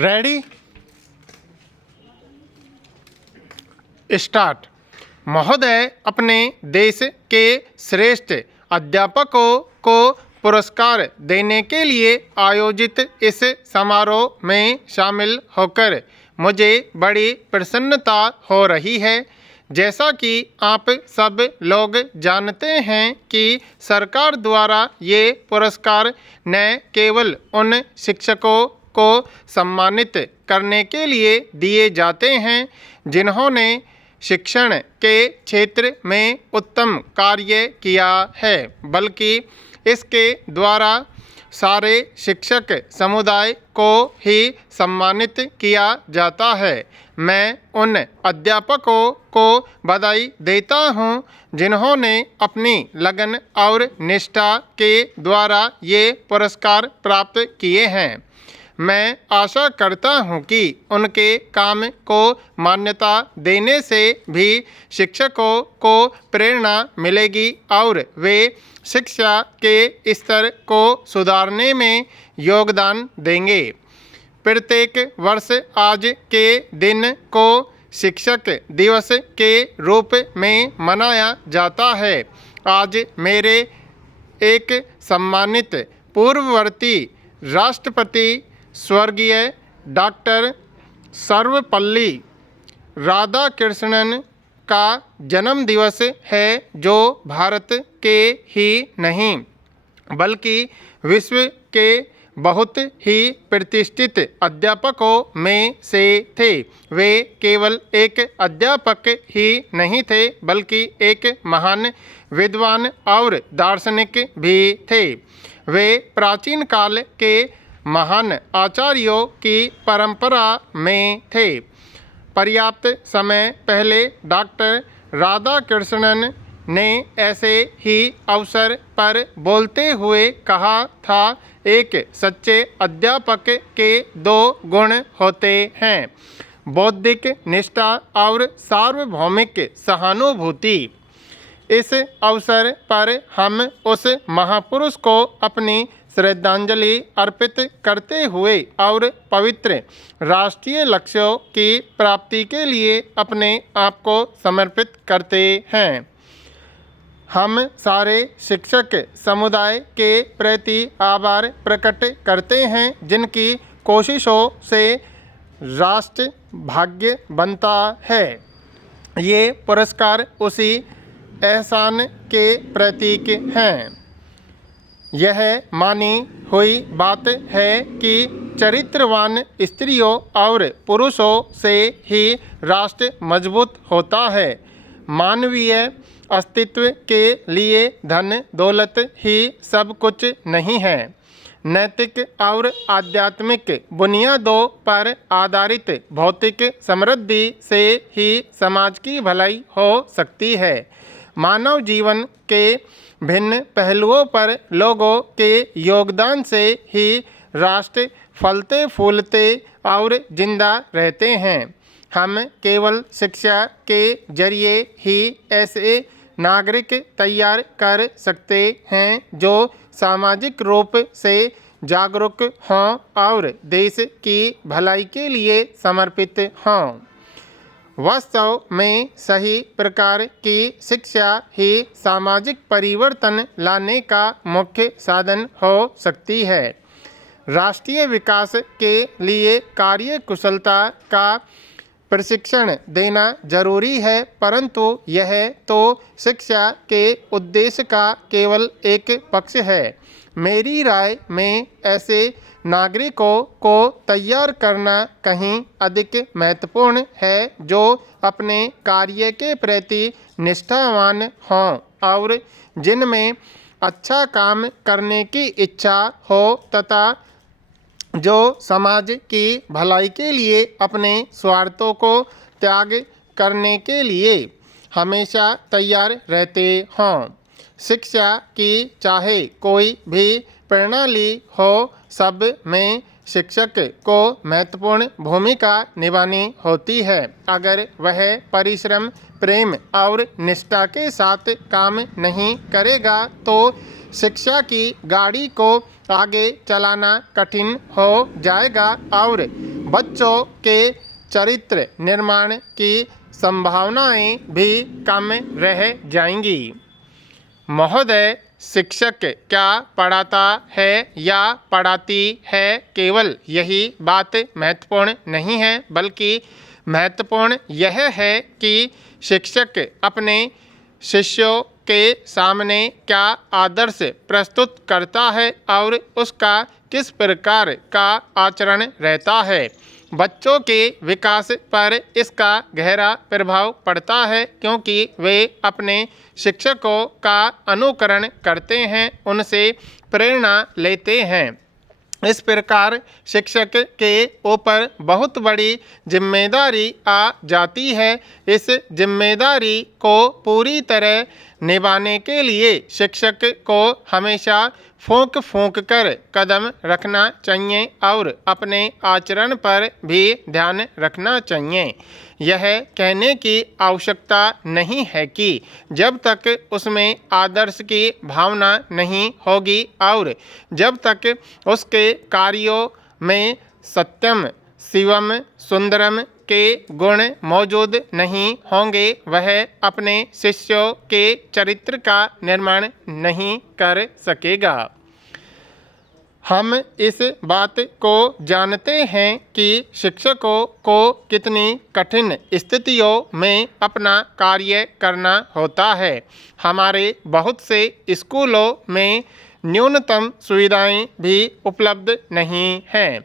Ready start. महोदय, अपने देश के श्रेष्ठ अध्यापकों को पुरस्कार देने के लिए आयोजित इस समारोह में शामिल होकर मुझे बड़ी प्रसन्नता हो रही है। जैसा कि आप सब लोग जानते हैं कि सरकार द्वारा ये पुरस्कार न केवल उन शिक्षकों को सम्मानित करने के लिए दिए जाते हैं जिन्होंने शिक्षण के क्षेत्र में उत्तम कार्य किया है, बल्कि इसके द्वारा सारे शिक्षक समुदाय को ही सम्मानित किया जाता है। मैं उन अध्यापकों को बधाई देता हूं जिन्होंने अपनी लगन और निष्ठा के द्वारा ये पुरस्कार प्राप्त किए हैं। मैं आशा करता हूं कि उनके काम को मान्यता देने से भी शिक्षकों को प्रेरणा मिलेगी और वे शिक्षा के स्तर को सुधारने में योगदान देंगे। प्रत्येक वर्ष आज के दिन को शिक्षक दिवस के रूप में मनाया जाता है। आज मेरे एक सम्मानित पूर्ववर्ती राष्ट्रपति स्वर्गीय डॉक्टर सर्वपल्ली राधाकृष्णन का जन्म दिवस है, जो भारत के ही नहीं बल्कि विश्व के बहुत ही प्रतिष्ठित अध्यापकों में से थे। वे केवल एक अध्यापक ही नहीं थे बल्कि एक महान विद्वान और दार्शनिक भी थे। वे प्राचीन काल के महान आचार्यों की परंपरा में थे। पर्याप्त समय पहले डॉक्टर राधाकृष्णन ने ऐसे ही अवसर पर बोलते हुए कहा था, एक सच्चे अध्यापक के दो गुण होते हैं, बौद्धिक निष्ठा और सार्वभौमिक सहानुभूति। इस अवसर पर हम उस महापुरुष को अपनी श्रद्धांजलि अर्पित करते हुए और पवित्र राष्ट्रीय लक्ष्यों की प्राप्ति के लिए अपने आप को समर्पित करते हैं। हम सारे शिक्षक समुदाय के प्रति आभार प्रकट करते हैं जिनकी कोशिशों से राष्ट्र भाग्य बनता है। ये पुरस्कार उसी एहसान के प्रतीक हैं। यह मानी हुई बात है कि चरित्रवान स्त्रियों और पुरुषों से ही राष्ट्र मजबूत होता है। मानवीय अस्तित्व के लिए धन दौलत ही सब कुछ नहीं है। नैतिक और आध्यात्मिक बुनियादों पर आधारित भौतिक समृद्धि से ही समाज की भलाई हो सकती है। मानव जीवन के भिन्न पहलुओं पर लोगों के योगदान से ही राष्ट्र फलते फूलते और जिंदा रहते हैं। हम केवल शिक्षा के जरिए ही ऐसे नागरिक तैयार कर सकते हैं जो सामाजिक रूप से जागरूक हों और देश की भलाई के लिए समर्पित हों। वास्तव में सही प्रकार की शिक्षा ही सामाजिक परिवर्तन लाने का मुख्य साधन हो सकती है। राष्ट्रीय विकास के लिए कार्यकुशलता का प्रशिक्षण देना जरूरी है, परंतु यह तो शिक्षा के उद्देश्य का केवल एक पक्ष है। मेरी राय में ऐसे नागरिकों को तैयार करना कहीं अधिक महत्वपूर्ण है जो अपने कार्य के प्रति निष्ठावान हों और जिनमें अच्छा काम करने की इच्छा हो तथा जो समाज की भलाई के लिए अपने स्वार्थों को त्याग करने के लिए हमेशा तैयार रहते हों। शिक्षा की चाहे कोई भी प्रणाली हो, सब में शिक्षक को महत्वपूर्ण भूमिका निभानी होती है। अगर वह परिश्रम, प्रेम और निष्ठा के साथ काम नहीं करेगा तो शिक्षा की गाड़ी को आगे चलाना कठिन हो जाएगा और बच्चों के चरित्र निर्माण की संभावनाएं भी कम रह जाएंगी। महोदय, शिक्षक क्या पढ़ाता है या पढ़ाती है, केवल यही बात महत्वपूर्ण नहीं है, बल्कि महत्वपूर्ण यह है कि शिक्षक अपने शिष्यों के सामने क्या आदर्श प्रस्तुत करता है और उसका किस प्रकार का आचरण रहता है। बच्चों के विकास पर इसका गहरा प्रभाव पड़ता है, क्योंकि वे अपने शिक्षकों का अनुकरण करते हैं, उनसे प्रेरणा लेते हैं। इस प्रकार शिक्षक के ऊपर बहुत बड़ी जिम्मेदारी आ जाती है। इस जिम्मेदारी को पूरी तरह निभाने के लिए शिक्षक को हमेशा फूंक फूंक कर कदम रखना चाहिए और अपने आचरण पर भी ध्यान रखना चाहिए। यह कहने की आवश्यकता नहीं है कि जब तक उसमें आदर्श की भावना नहीं होगी और जब तक उसके कार्यों में सत्यम, शिवम, सुंदरम के गुण मौजूद नहीं होंगे, वह अपने शिष्यों के चरित्र का निर्माण नहीं कर सकेगा। हम इस बात को जानते हैं कि शिक्षकों को कितनी कठिन स्थितियों में अपना कार्य करना होता है। हमारे बहुत से स्कूलों में न्यूनतम सुविधाएं भी उपलब्ध नहीं हैं।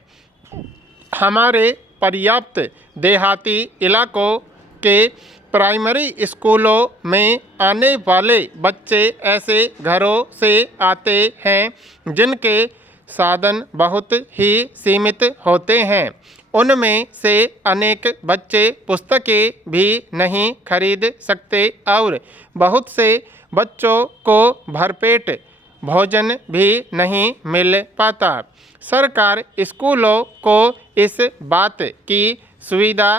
हमारे पर्याप्त देहाती इलाकों के प्राइमरी स्कूलों में आने वाले बच्चे ऐसे घरों से आते हैं जिनके साधन बहुत ही सीमित होते हैं। उनमें से अनेक बच्चे पुस्तकें भी नहीं खरीद सकते और बहुत से बच्चों को भरपेट भोजन भी नहीं मिल पाता। सरकार स्कूलों को इस बात की सुविधा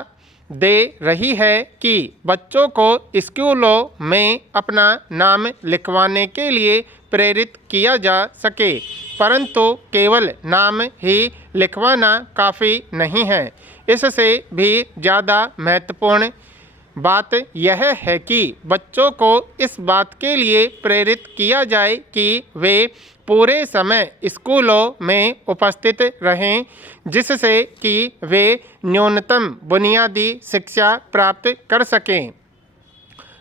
दे रही है कि बच्चों को स्कूलों में अपना नाम लिखवाने के लिए प्रेरित किया जा सके, परंतु केवल नाम ही लिखवाना काफ़ी नहीं है। इससे भी ज़्यादा महत्वपूर्ण बात यह है कि बच्चों को इस बात के लिए प्रेरित किया जाए कि वे पूरे समय स्कूलों में उपस्थित रहें, जिससे कि वे न्यूनतम बुनियादी शिक्षा प्राप्त कर सकें।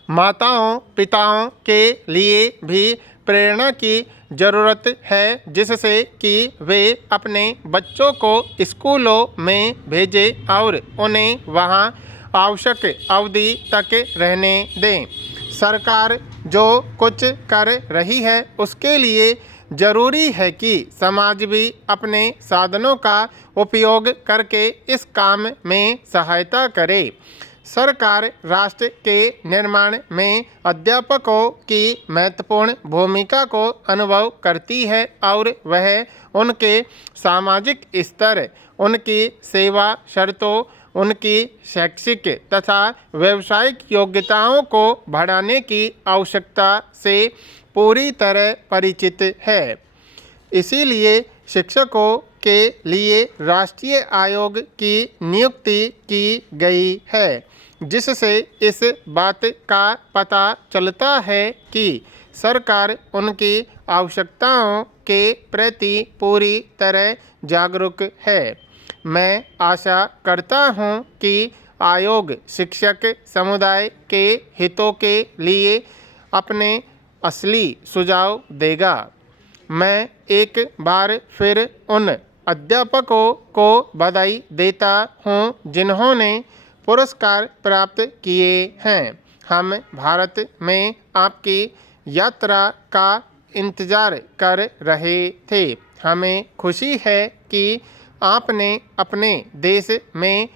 माताओं पिताओं के लिए भी प्रेरणा की ज़रूरत है, जिससे कि वे अपने बच्चों को स्कूलों में भेजें और उन्हें वहां आवश्यक अवधि तक रहने दें। सरकार जो कुछ कर रही है उसके लिए जरूरी है कि समाज भी अपने साधनों का उपयोग करके इस काम में सहायता करे। सरकार राष्ट्र के निर्माण में अध्यापकों की महत्वपूर्ण भूमिका को अनुभव करती है और वह उनके सामाजिक स्तर, उनकी सेवा शर्तों, उनकी शैक्षिक तथा व्यावसायिक योग्यताओं को बढ़ाने की आवश्यकता से पूरी तरह परिचित है। इसीलिए शिक्षकों के लिए राष्ट्रीय आयोग की नियुक्ति की गई है, जिससे इस बात का पता चलता है कि सरकार उनकी आवश्यकताओं के प्रति पूरी तरह जागरूक है। मैं आशा करता हूँ कि आयोग शिक्षक समुदाय के हितों के लिए अपने असली सुझाव देगा। मैं एक बार फिर उन अध्यापकों को बधाई देता हूँ जिन्होंने पुरस्कार प्राप्त किए हैं। हम भारत में आपकी यात्रा का इंतज़ार कर रहे थे। हमें खुशी है कि आपने अपने देश में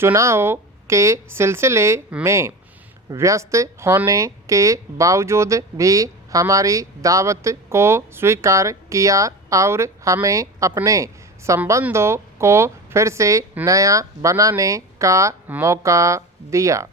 चुनावों के सिलसिले में व्यस्त होने के बावजूद भी हमारी दावत को स्वीकार किया और हमें अपने संबंधों को फिर से नया बनाने का मौका दिया।